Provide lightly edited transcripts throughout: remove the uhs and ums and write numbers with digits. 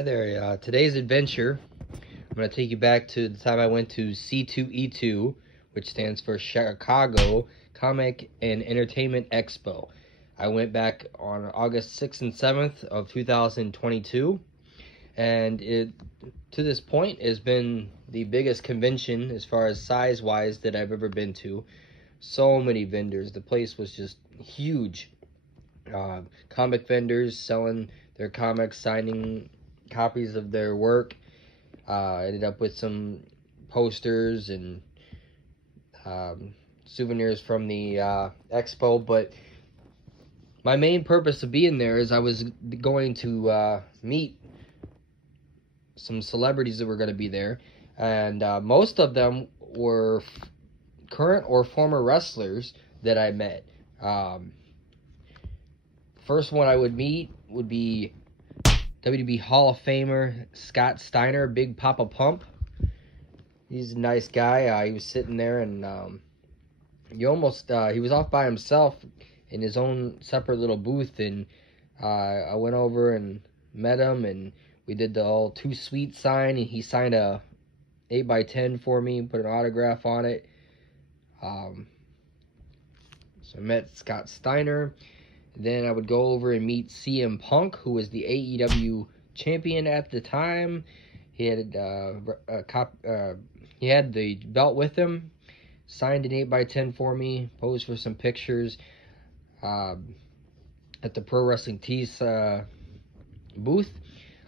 Hi there. Today's adventure, I'm going to take you back to the time I went to C2E2, which stands for Chicago Comic and Entertainment Expo. I went back on August 6th and 7th of 2022, and it, to this point, has been the biggest convention as far as size-wise that I've ever been to. So many vendors. The place was just huge. Comic vendors selling their comics, signing copies of their work. Ended up with some posters and souvenirs from the expo, but my main purpose of being there is I was going to meet some celebrities that were going to be there, and most of them were current or former wrestlers that I met. First one I would meet would be WWE Hall of Famer Scott Steiner, Big Papa Pump. He's a nice guy. He was sitting there, and he was off by himself in his own separate little booth, and I went over and met him, and we did the all Too Sweet sign, and he signed a 8x10 for me, put an autograph on it. So I met Scott Steiner. Then I would go over and meet CM Punk, who was the AEW champion at the time. He had he had the belt with him, signed an 8x10 for me, posed for some pictures at the Pro Wrestling Tees booth.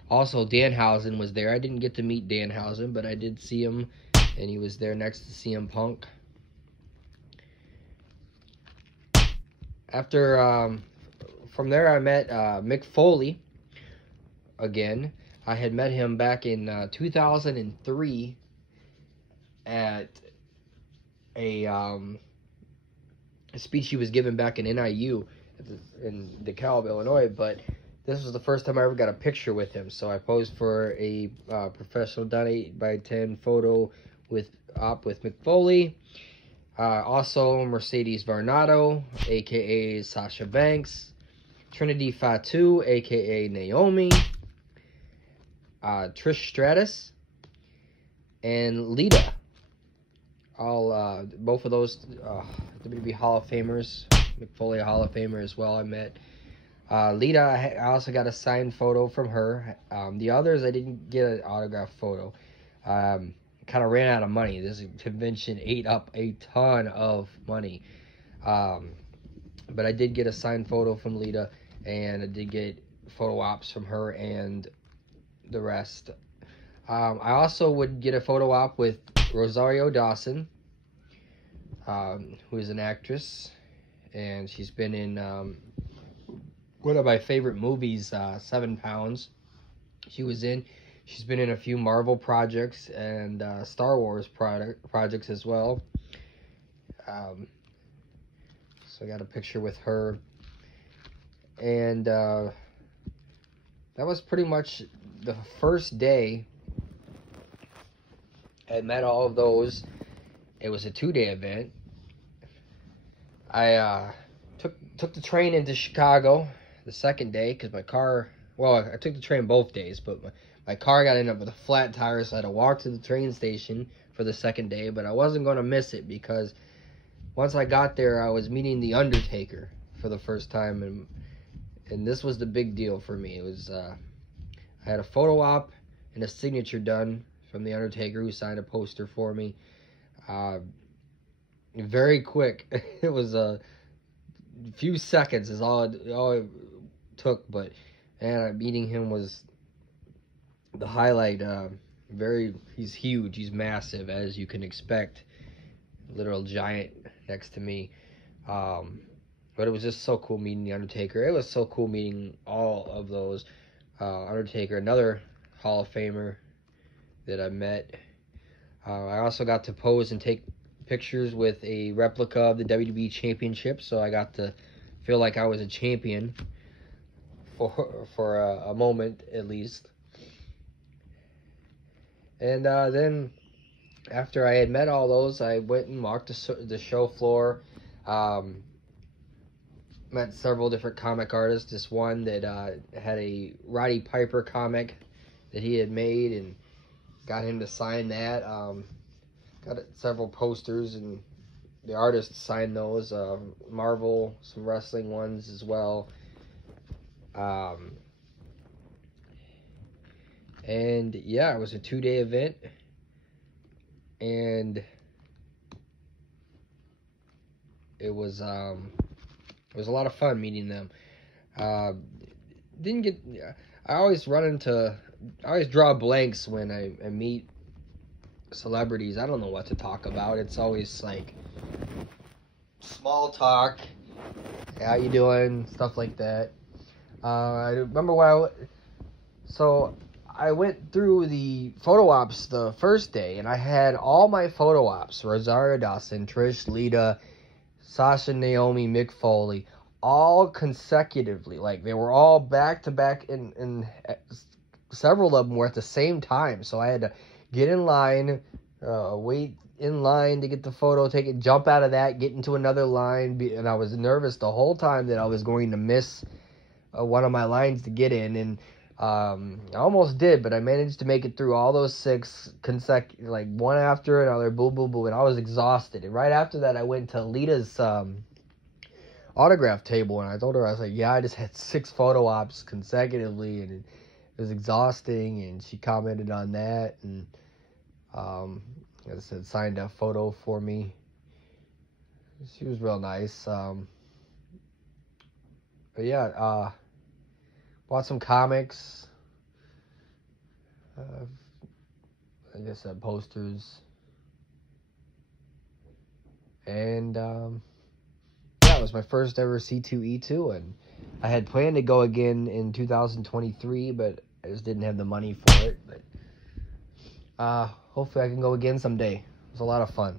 Also, Danhausen was there. I didn't get to meet Danhausen, but I did see him, and he was there next to CM Punk. After from there, I met Mick Foley again. I had met him back in 2003 at a speech he was giving back in NIU in DeKalb, Illinois. But this was the first time I ever got a picture with him. So I posed for a professional done 8x10 photo with Mick Foley. Also, Mercedes Varnado, a.k.a. Sasha Banks. Trinity Fatu, a.k.a. Naomi. Trish Stratus. And Lita. Both of those WWE Hall of Famers. Mick Foley, a Hall of Famer as well, I met. Lita, I also got a signed photo from her. The others, I didn't get an autographed photo. Kind of ran out of money. This convention ate up a ton of money. But I did get a signed photo from Lita, and I did get photo ops from her and the rest. I also would get a photo op with Rosario Dawson, who is an actress, and she's been in one of my favorite movies, 7 Pounds. She was in. She's been in a few Marvel projects and Star Wars projects as well. So I got a picture with her. And that was pretty much the first day I met all of those. It was a 2-day event. I took the train into Chicago the second day because my car... Well, I took the train both days, but my car got ended up with a flat tire, so I had to walk to the train station for the second day, but I wasn't going to miss it because once I got there, I was meeting The Undertaker for the first time, and this was the big deal for me. It was, I had a photo op and a signature done from The Undertaker, who signed a poster for me. Very quick. It was a few seconds is all it took, but man, meeting him was the highlight. He's huge, he's massive, as you can expect. Literal giant next to me. But it was just so cool meeting The Undertaker. It was so cool meeting all of those. Undertaker, another Hall of Famer that I met. I also got to pose and take pictures with a replica of the WWE Championship, so I got to feel like I was a champion for a moment at least. And then after I had met all those, I went and walked the show floor. Met several different comic artists. This one that had a Roddy Piper comic that he had made, and got him to sign that. Got several posters, and the artist signed those. Marvel, some wrestling ones as well. And yeah, it was a 2-day event, and it was a lot of fun meeting them. Didn't get. I always draw blanks when I meet celebrities. I don't know what to talk about. It's always like small talk. Hey, how you doing? Stuff like that. I remember so I went through the photo ops the first day, and I had all my photo ops: Rosario Dawson, Trish, Lita, Sasha, Naomi, Mick Foley, all consecutively. Like, they were all back to back, and several of them were at the same time. So I had to get in line, wait in line to get the photo taken, jump out of that, get into another line, and I was nervous the whole time that I was going to miss one of my lines to get in, and I almost did, but I managed to make it through all those 6 consecutive, like one after another, boom, boom, boom, and I was exhausted. And right after that, I went to Lita's autograph table, and I told her, I was like, yeah, I just had 6 photo ops consecutively, and it was exhausting. And she commented on that, and as I said, signed a photo for me. She was real nice. But yeah, bought some comics. Like I said, posters. And yeah, it was my first ever C2E2, and I had planned to go again in 2023, but I just didn't have the money for it. But hopefully I can go again someday. It was a lot of fun.